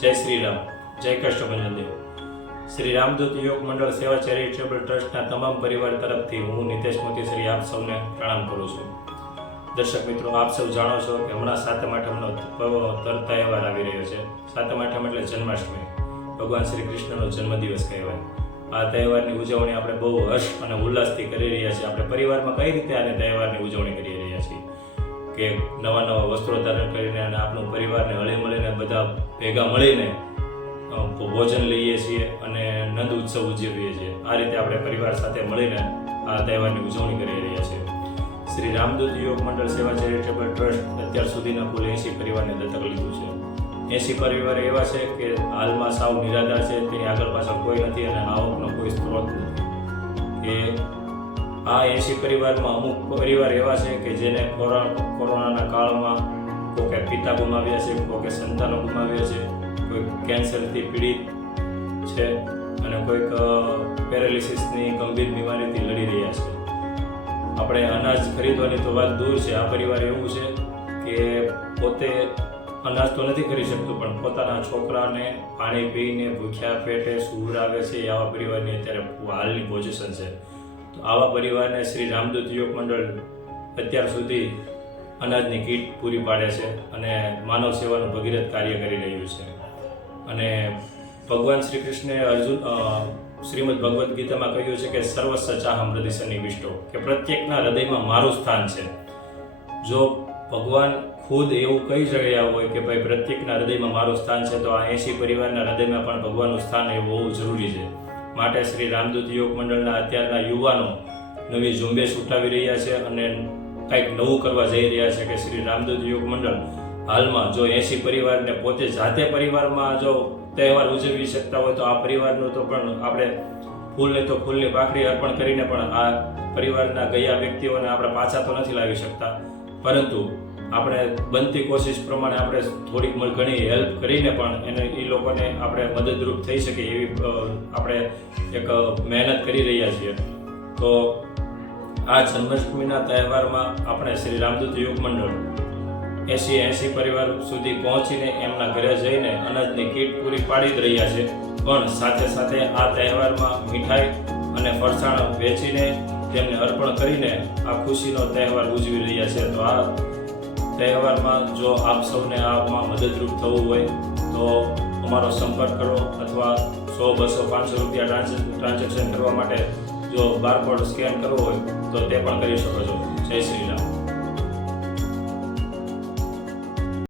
જય શ્રી રામ, જય કૃષ્ણ દેવ. શ્રી રામદૂત યોગ મંડળ સેવા ચેરિટેબલ ટ્રસ્ટના તમામ પરિવાર તરફથી હું નિતેશ મોતીશ્રી આપ સૌને પ્રણામ કરું છું. દર્શક મિત્રો, આપ સૌ જાણો છો કે હમણાં સાતમ આઠમનો તહેવાર આવી રહ્યો છે. સાતમ આઠમ એટલે જન્માષ્ટમી, ભગવાન શ્રી કૃષ્ણનો જન્મદિવસ કહેવાય. આ તહેવારની ઉજવણી આપણે બહુ હર્ષ અને ઉલ્લાસથી કરી રહ્યા છીએ. આપણે પરિવારમાં કઈ રીતે આને તહેવારની ઉજવણી કરી રહ્યા છીએ કે નવા વસ્ત્રો ધારણ કરીને અને આપણું પરિવારને હળી મળીને બધા ભેગા મળીને ભોજન લઈએ છીએ અને નંદ ઉત્સવ ઉજવીએ છીએ. આ રીતે આપણે પરિવાર સાથે મળીને આ તહેવારની ઉજવણી કરી રહ્યા છીએ. શ્રી રામદૂત યોગ મંડળ સેવા ચેરિટેબલ ટ્રસ્ટ અત્યાર સુધીના કુલ 80 પરિવારને દત્તક લીધું છે. 80 પરિવાર એવા છે કે હાલમાં સાવ નિરાધાર છે, તેની આગળ પાછળ કોઈ નથી અને આવકનો કોઈ સ્ત્રોત નથી. કે આ 80 પરિવારમાં અમુક પરિવાર એવા છે કે જેને કોરોનાના કાળમાં કોકે પિતા ગુમાવ્યા છે, કોકે સંતાનો ગુમાવ્યા છે, કોઈ કેન્સરથી પીડિત છે અને કોઈક પેરાલિસિસની ગંભીર બીમારીથી લડી રહ્યા છે. આપણે અનાજ ખરીદવાની તો વાત દૂર છે. આ પરિવાર એવું છે કે પોતે અનાજ તો નથી કરી શકતું, પણ પોતાના છોકરાને પાણી પીને ભૂખ્યા પેટે સુવડાવે છે. આવા પરિવારની અત્યારે હાલની પોઝિશન છે. તો આવા પરિવારને શ્રી રામદૂત યોગ મંડળ અત્યાર સુધી અનાજની કીટ પૂરી પાડે છે અને માનવ સેવાનું ભગીરથ કાર્ય કરી રહ્યું છે. અને ભગવાન શ્રી કૃષ્ણે શ્રીમદ ભગવદ્ ગીતામાં કહ્યું છે કે સર્વસ્વ ચાહમ હૃદય સન્નિવિષ્ટો, કે પ્રત્યેકના હૃદયમાં મારું સ્થાન છે. જો ભગવાન ખુદ એવું કહી રહ્યા હોય કે ભાઈ પ્રત્યેકના હૃદયમાં મારું સ્થાન છે, તો આ 80 પરિવારના હૃદયમાં પણ ભગવાનનું સ્થાન એ હોવું જરૂરી છે. માટે શ્રી રામદૂત યોગ મંડળના અત્યારના યુવાનો નવી ઝુંબેશ ઉઠાવી રહ્યા છે અને કંઈક નવું કરવા જઈ રહ્યા છે. કે શ્રી રામદૂત યોગ મંડળ હાલમાં જો 80 પરિવારને પોતે જાતે પરિવારમાં જો તહેવાર ઉજવી શકતા હોય તો આ પરિવારનું તો પણ આપણે ફૂલને તો ફૂલની પાખડી અર્પણ કરીને પણ આ પરિવારના ગયા વ્યક્તિઓને આપણે પાછા તો નથી લાવી શકતા, પરંતુ આપણે બનતી કોશિશ પ્રમાણે આપણે થોડીક ઘણી હેલ્પ કરીને પણ એને એ લોકોને આપણે મદદરૂપ થઈ શકીએ એવી આપણે એક મહેનત કરી રહ્યા છીએ. તો આ જન્માષ્ટમીના તહેવારમાં આપણે શ્રી રામદૂત યોગ મંડળ 80 પરિવાર સુધી પહોંચીને એમના ઘરે જઈને અનાજની કીટ પૂરી પાડી જ રહ્યા છે. પણ સાથે સાથે આ તહેવારમાં મીઠાઈ અને ફરસાણ વેચીને તેમને અર્પણ કરીને આ ખુશીનો તહેવાર ઉજવી રહ્યા છે. તો આ તહેવારમાં જો આપ સૌને આમાં મદદરૂપ થવું હોય તો અમારો સંપર્ક કરો, અથવા 100, 200, 500 રૂપિયા ટ્રાન્ઝેક્શન કરવા માટે જો બારકોડ સ્કેન કરવો હોય તો તે પણ કરી શકો છો. જય શ્રી રામ.